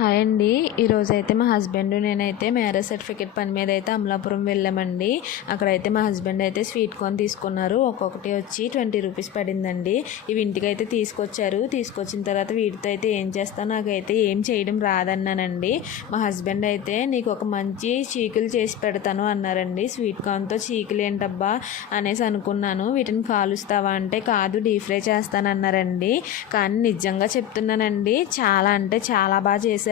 Hi అండి. ఈరోజు అయితే మా హస్బెండ్ నేనైతే మ్యారేజ్ సర్టిఫికేట్ పని మీద అయితే అమలాపురం వెళ్ళామండి. అక్కడైతే మా హస్బెండ్ అయితే స్వీట్ కార్న్ తీసుకున్నారు. ఒక్కొక్కటి వచ్చి ట్వంటీ రూపీస్ పడిందండి. ఇవి ఇంటికి అయితే తీసుకొచ్చారు. తీసుకొచ్చిన తర్వాత వీటితో అయితే ఏం చేస్తా? నాకైతే ఏం చేయడం రాదన్నానండి. మా హస్బెండ్ అయితే నీకు ఒక మంచి చీకులు చేసి పెడతాను అన్నారండి. స్వీట్ కార్న్తో చీకులు ఏంటబ్బా అనేసి అనుకున్నాను. వీటిని కాలుస్తావా అంటే కాదు డీప్ ఫ్రై చేస్తానన్నారండి. కానీ నిజంగా చెప్తున్నానండి చాలా అంటే చాలా బాగా చేశారు.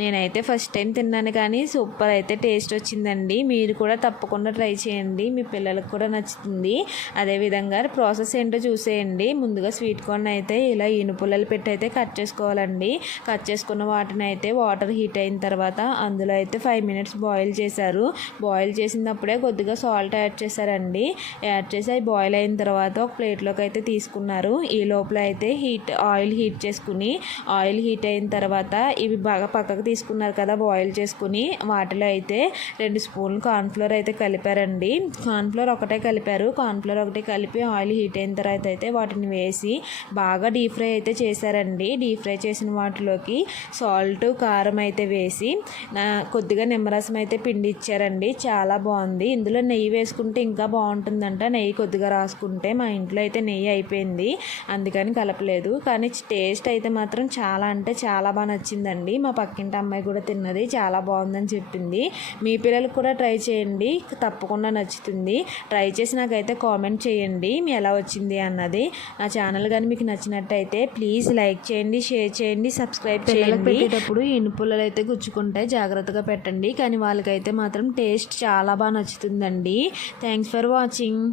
నేనైతే ఫస్ట్ టైం తిన్నాను కానీ సూపర్ అయితే టేస్ట్ వచ్చిందండి. మీరు కూడా తప్పకుండా ట్రై చేయండి. మీ పిల్లలకు కూడా నచ్చుతుంది. అదేవిధంగా ప్రాసెస్ ఏంటో చూసేయండి. ముందుగా స్వీట్ కార్న్ అయితే ఇలా ఇనుపుల్లలు పెట్టి అయితే కట్ చేసుకోవాలండి. కట్ చేసుకున్న వాటిని అయితే వాటర్ హీట్ అయిన తర్వాత అందులో అయితే ఫైవ్ మినిట్స్ బాయిల్ చేశారు. బాయిల్ చేసినప్పుడే కొద్దిగా సాల్ట్ యాడ్ చేశారండి. యాడ్ చేసి అవి బాయిల్ అయిన తర్వాత ఒక ప్లేట్లోకి అయితే తీసుకున్నారు. ఈ లోపల అయితే హీట్ ఆయిల్ హీట్ చేసుకుని ఆయిల్ హీట్ అయిన తర్వాత ఇవి బాగా పక్కకు తీసుకున్నారు కదా బాయిల్ చేసుకుని వాటిలో అయితే రెండు స్పూన్లు కార్న్ఫ్లోర్ అయితే కలిపారండి. కార్న్ఫ్లోర్ ఒకటే కలిపారు. కార్న్ఫ్లోర్ ఒకటే కలిపి ఆయిల్ హీట్ అయిన తర్వాత అయితే వాటిని వేసి బాగా డీప్ ఫ్రై అయితే చేశారండి. డీప్ ఫ్రై చేసిన వాటిలోకి సాల్ట్ కారం అయితే వేసి కొద్దిగా నిమ్మరసం అయితే పిండి ఇచ్చారండి. చాలా బాగుంది. ఇందులో నెయ్యి వేసుకుంటే ఇంకా బాగుంటుందంట. నెయ్యి కొద్దిగా రాసుకుంటే మా ఇంట్లో అయితే నెయ్యి అయిపోయింది. అందుకని కలపలేదు. కానీ టేస్ట్ అయితే మాత్రం చాలా అంటే చాలా బాగా నచ్చిందండి. మా పక్కింటి అమ్మాయి కూడా తిన్నది. చాలా బాగుందని చెప్పింది. మీ పిల్లలకు కూడా ట్రై చేయండి. తప్పకుండా నచ్చుతుంది. ట్రై చేసి నాకైతే కామెంట్ చేయండి. మీ ఎలా వచ్చింది అన్నది. నా ఛానల్ కానీ మీకు నచ్చినట్టయితే ప్లీజ్ లైక్ చేయండి షేర్ చేయండి సబ్స్క్రైబ్ చేయండి. పెట్టేటప్పుడు ఇనుపుల్లలు అయితే గుచ్చుకుంటే జాగ్రత్తగా పెట్టండి. కానీ వాళ్ళకైతే మాత్రం టేస్ట్ చాలా బాగా నచ్చుతుందండి. Thanks for watching.